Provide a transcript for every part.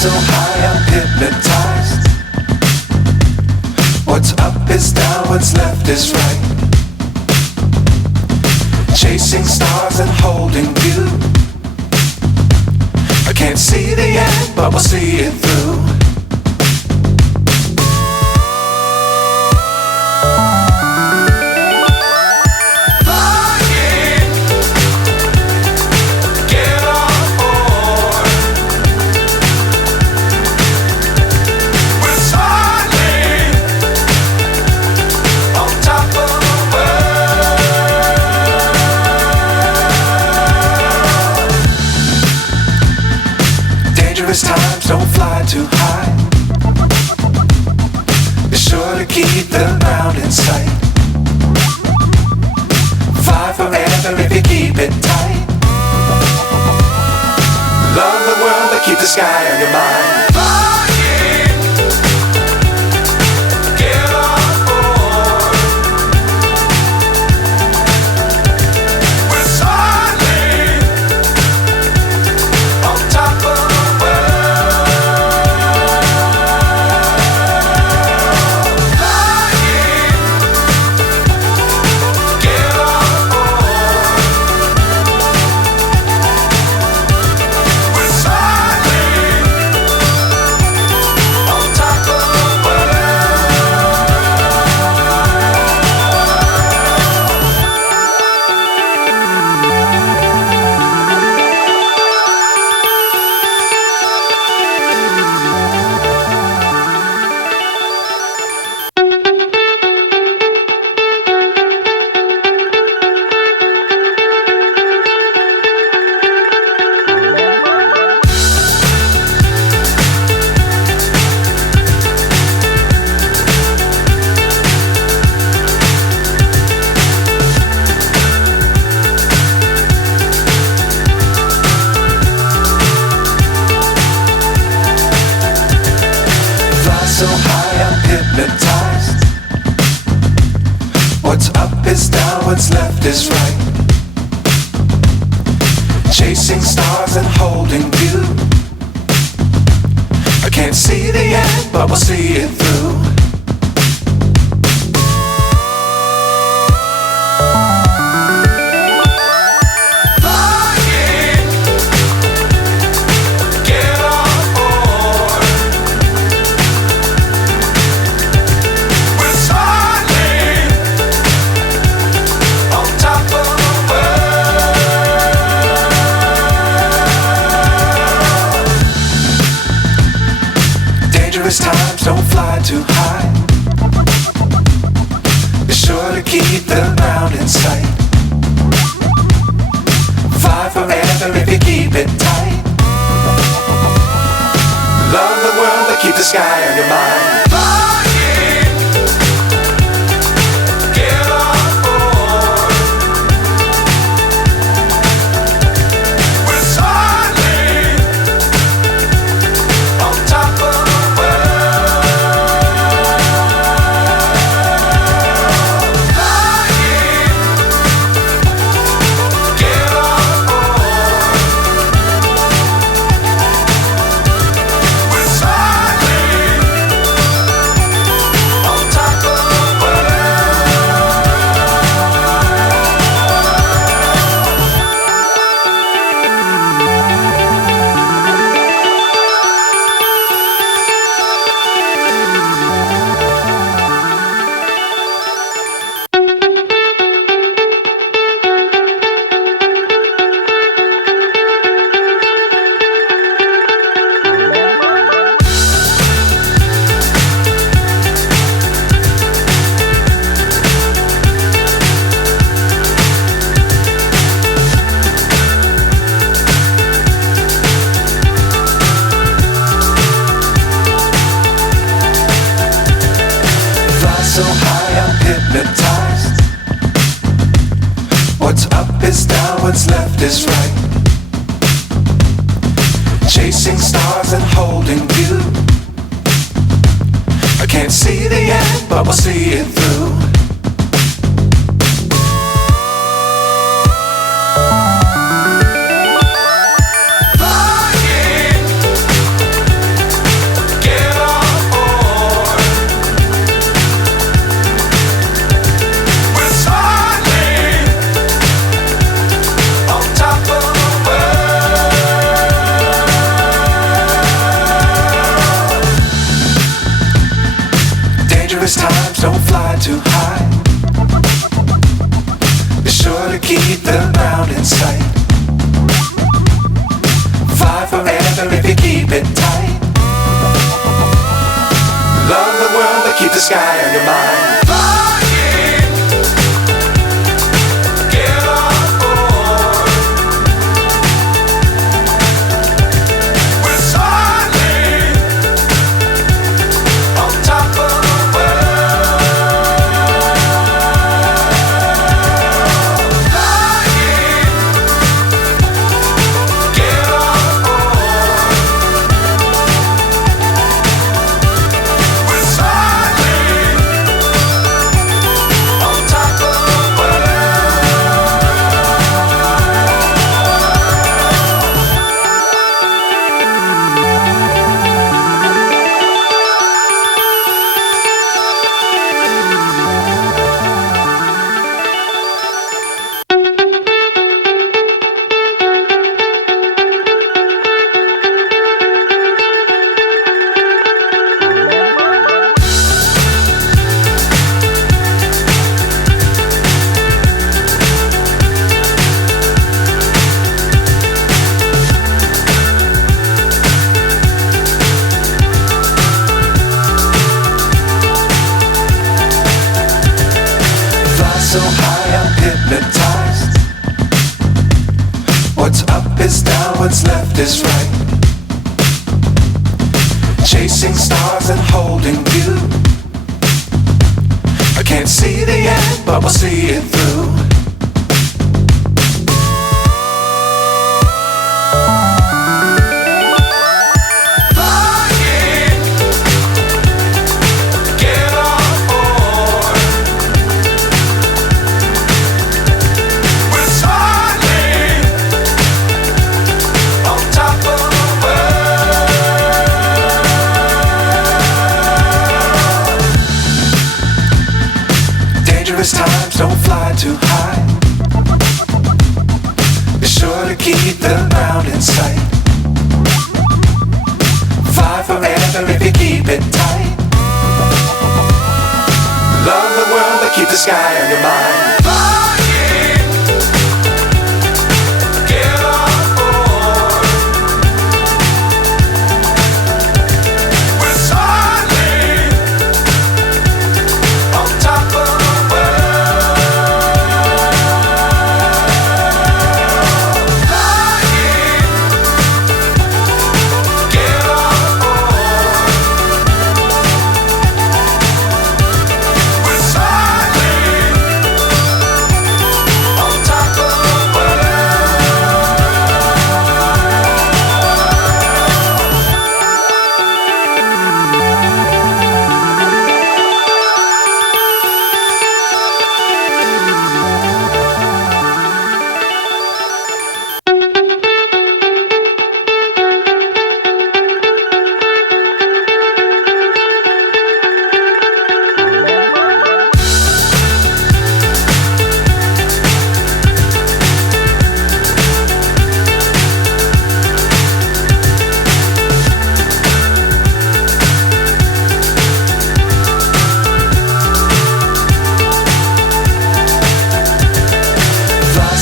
so high I'm hypnotized. What's up is down, what's left is right. Chasing stars and holding you. I can't see the end, but we'll see it through. Times don't fly too high. Be sure to keep the ground in sight. Fly forever if you keep it tight. Love the world but keep the sky on your mind. So high I'm hypnotized. What's up is down, what's left is right. Chasing stars and holding you. I can't see the end, but we'll see it through. Times don't fly too high. Be sure to keep the ground in sight. Fly forever if you keep it tight. Love the world but keep the sky on your mind. So high I'm hypnotized. What's up is down, what's left is right. Chasing stars and holding you. I can't see the end, but we'll see it through. sure to keep the ground in sight. Fly forever if you keep it tight. Love the world but keep the sky on your mind. So high I'm hypnotized. What's up is down, what's left is right. Chasing stars and holding you. I can't see the end, but we'll see it through. Dangerous times, don't fly too high. Be sure to keep the ground in sight. Fly forever if you keep it tight. Love the world but keep the sky on your mind.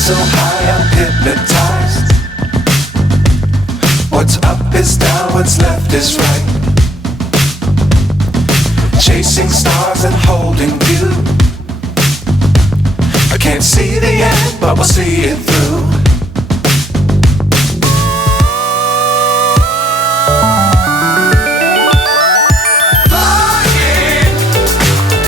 So high I'm hypnotized. What's up is down, what's left is right. Chasing stars and holding you. I can't see the end, but we'll see it through.